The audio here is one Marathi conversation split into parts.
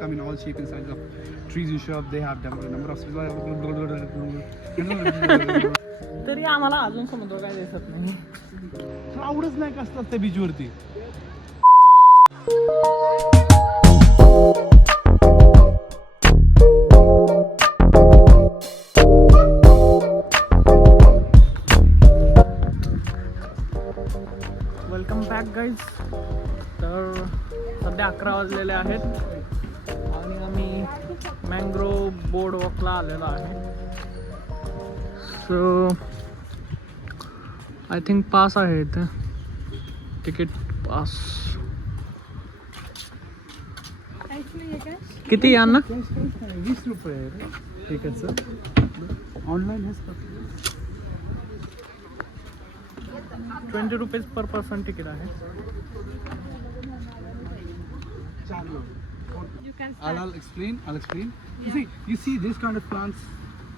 come in all shape and sizes of trees you shove. They have number of तरी आम्हाला अजून समुद्र काय दिसत नाही. आवडच नाही कसलाच त्या बीच वरती. Welcome back guys. तर सध्या 11 वाजलेले आहेत आणि आम्ही मँग्रोव्ह बोर्ड वॉकला आलेलो आहे. सो आय थिंक पास आहे इथे, तिकीट पास. किती यांना? 20 रुपये तिकीटचं. ऑनलाईन हेच 20 रुपीज पर पर्सन तिकीट आहे. I'll explain. You see this kind of plants,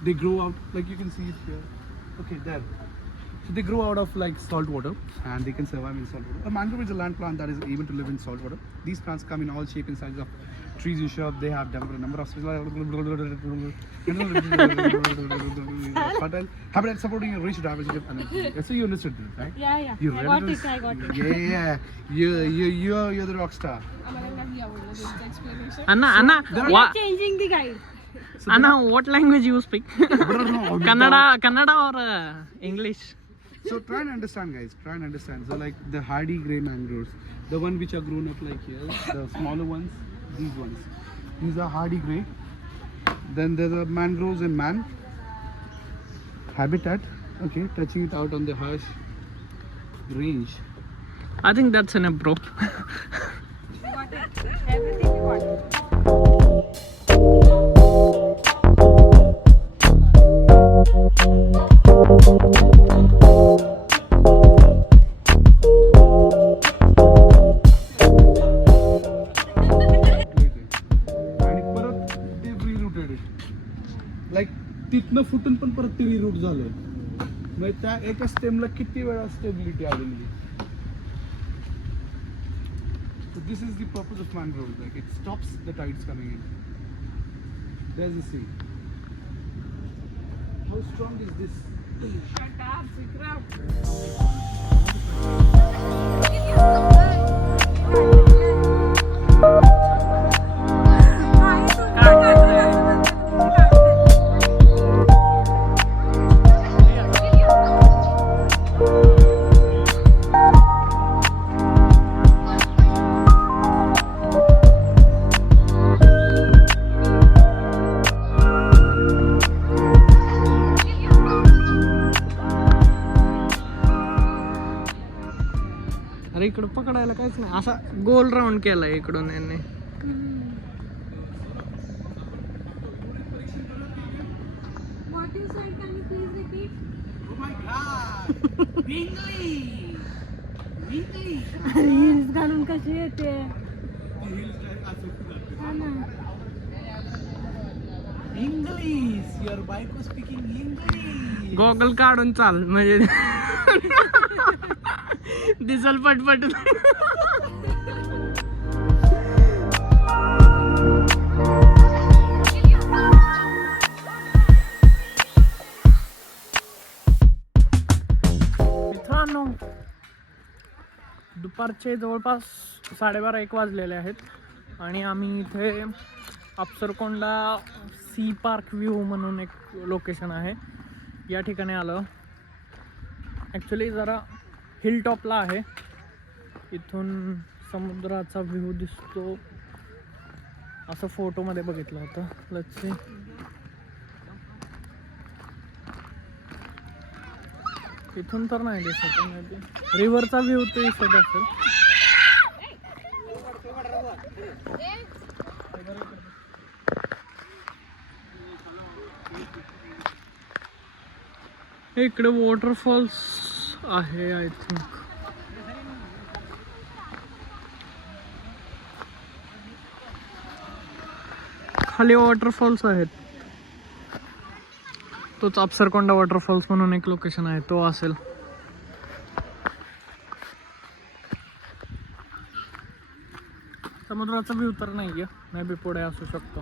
they grow out, like you can see it here. Okay, there. So they grow out of like salt water and they can survive in salt water. A mangrove is a land plant that is able to live in salt water. These plants come in all shape and sizes of trees you shove. They have a number of fertile habitat supporting a rich diversity of energy. So you understood that, right? Yeah. You I read got this? it. I got it. Yeah. You're the rock star. Anna, what? Changing the guide. Anna, what language you speak? No, Kannada or English? So try and understand, guys. So like the hardy grey mangroves, the one which are grown up like here, the smaller ones, these ones. These are hardy grey. Then there's a mangroves in man habitat. Okay, touching it out on the harsh range. I think that's enough, bro. Got it. Everything we got it. आणि परत ते रिरूटेड आहे. लाईक तिथनं फुटून पण परत ते रिरूट झालंय. म्हणजे त्या एका स्टेमला किती वेळा स्टेबिलिटी आलेली. So this is the purpose of mangroves. Like it stops the tides coming in. There's the sea. How strong is this? अरे इकडं पकडायला काहीच नाही, असा गोल राऊंड केलाय इकडून यांनी. What you said? Can you please repeat? Oh my God! English. Heels घालून कशी येते? हा ना. English. Your bike was speaking English. Goggle काढून चाल म्हणजे दिसल पटपट. मित्रांनो, दुपारचे जवळपास 12:30-1 वाजलेले आहेत आणि आम्ही इथे अप्सरकोंडा सी पार्क व्ह्यू म्हणून एक लोकेशन आहे, या ठिकाणी आलो. ॲक्च्युली जरा हिल टॉपला आहे, इथून समुद्राचा व्ह्यू दिसतो असं फोटोमध्ये बघितलं होतं. Let's see. इथून तर नाही दिसत, रिव्हरचा व्ह्यू तो दिसत असेल. इकडे वॉटरफॉल्स आहे आय थिंक. खाली वॉटरफॉल्स आहेत. तोच अप्सरकोंडा वॉटरफॉल्स म्हणून एक लोकेशन आहे, तो असेल. समुद्र समुद्राचा व्ह्यू तर नाहीये, मे बी पुढे असू शकतो.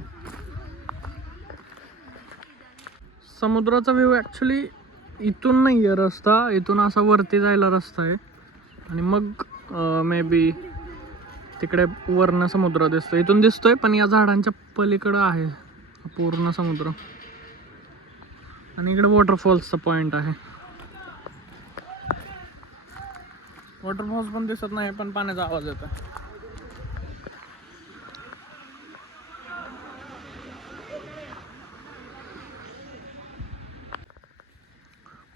समुद्राचा व्ह्यू ॲक्च्युली इथून नाही आहे रस्ता, इथून असा वरती जायला रस्ता आहे आणि मग मे बी तिकडे वरनं समुद्र दिसतो. इथून दिसतोय पण या झाडांच्या पलीकडं आहे पूर्ण समुद्र. आणि इकडे वॉटरफॉल्सचा पॉइंट आहे. वॉटरफॉल्स पण दिसत नाही पण पाण्याचा आवाज येतो.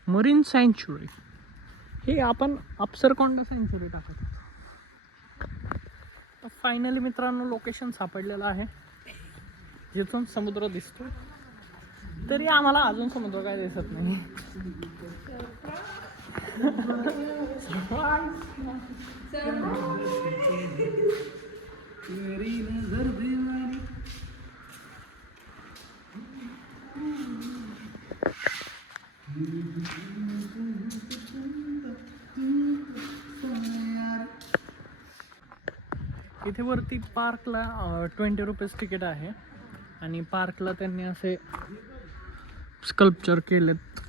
मरीन सँच्युरी हे आपण अप्सरकोंडा सँच्युरी टाकत. फायनली मित्रांनो लोकेशन सापडलेलं आहे जिथून समुद्र दिसतो. तरी आम्हाला अजून समुद्र काय दिसत नाही. इथे वरती पार्कला 20 रुपीज तिकीट आहे आणि पार्कला त्यांनी असे स्कल्पचर केलेत.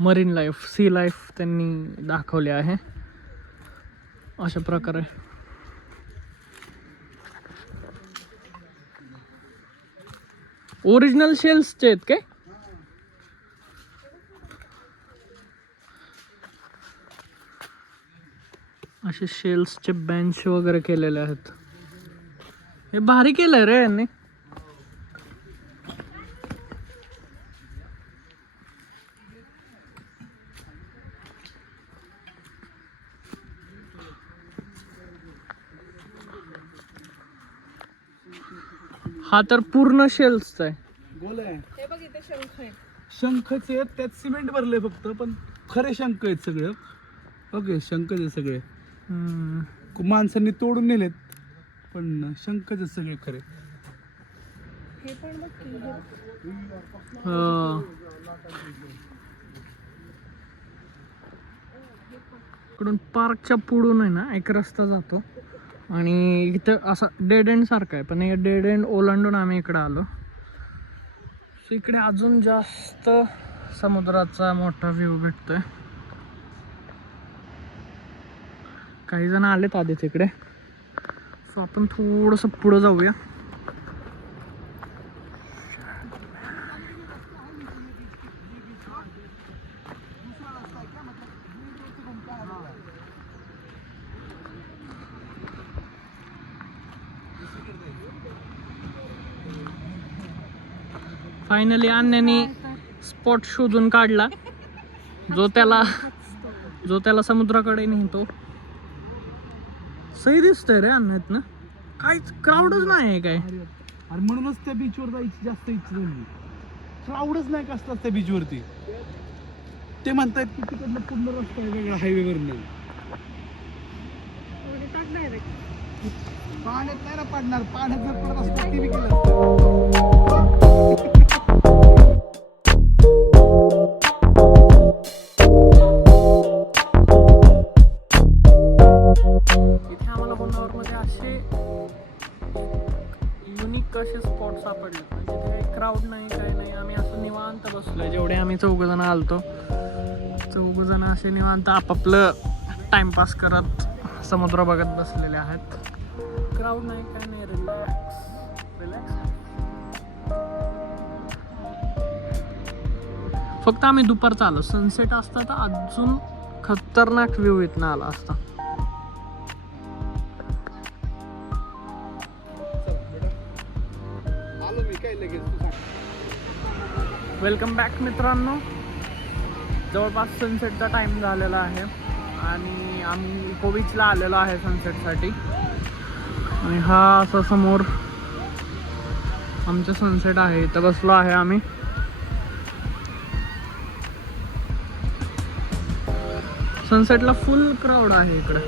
मरीन लाईफ, सी लाईफ त्यांनी दाखवले आहे अशा प्रकारे. ओरिजिनल शेल्सचे आहेत काय? असे शेल्सचे बेंच वगैरे केलेले आहेत. हे भारी केलंय रे यांनी. हा तर पूर्ण शेल्सचा आहे. गोल आहे. हे बघ इथे शंख आहे. शंखच आहेत, त्यात सिमेंट भरले फक्त, पण खरे शंख आहेत सगळे. ओके शंखच आहे सगळे. माणसांनी तोडून नेलेत पण शंखच आहेत सगळे खरे. हे पण बघ की इकडून पार्कच्या पुढून आहे ना एक रस्ता जातो आणि इथं असा डेड एंड सारखा आहे, पण हे डेड एंड ओलांडून आम्ही इकडे आलो. सो इकडे अजून जास्त समुद्राचा मोठा व्ह्यू भेटतोय. काही जण आलेत आधीच इकडे. सो आपण थोडंसं पुढं जाऊया. फायनली अन्याने स्पॉट शोधून काढला जो त्याला समुद्राकडे नेतो. सही दिसतंय रे अन्यात ना, काहीच क्राऊडच नाही आहे काय. आणि म्हणूनच त्या बीचवर जायची जास्त इच्छा झाली. क्राऊडच नाही कसलाच त्या बीचवरती. ते म्हणतायत की तिकडनं पूर्ण रस्ता आहे वेगळा हायवेवरनं. पाण्यात नाही ना पडणार. पाण्यात जर पडत असतं ते बी केलं इथे आम्हाला होन्नावरमध्ये असे युनिक असे स्पॉट सापडले जिथे काही क्राऊड नाही काही नाही. आम्ही असं निवांत बसलोय. जेवढे आम्ही 4 जण आलतो 4 जण असे निवांत आपापलं टाइमपास करत समुद्र बघत बसलेले आहेत. क्राऊड नाही काय नाही. रिलॅक्स. फक्त आम्ही दुपारचा आलो. सनसेट असता तर अजून खतरनाक व्ह्यू इथनं आला असता. वेलकम बॅक मित्रांनो. जवळपास सनसेटचा टाईम झालेला आहे आणि आम्ही इको बीचला आलेलो आहे सनसेटसाठी. आणि हा असा समोर आमचं सनसेट आहे. इथं बसलो आहे आम्ही. सनसेटला फुल क्राऊड आहे इकडे.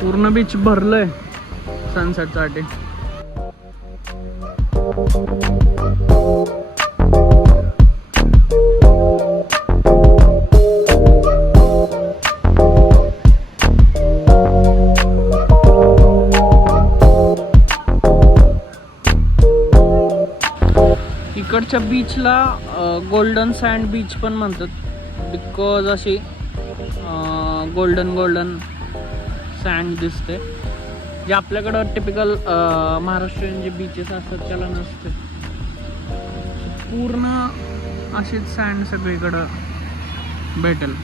पूर्ण बीच भरलंय सनसेटसाठी. इकडच्या बीचला गोल्डन सँड बीच पण म्हणतात, बिकॉज अशी गोल्डन सँड दिसते, जे आपल्याकडं टिपिकल महाराष्ट्रीयन जे बीचेस असतात त्याला नसते. पूर्ण अशीच सँड सगळीकडं भेटेल.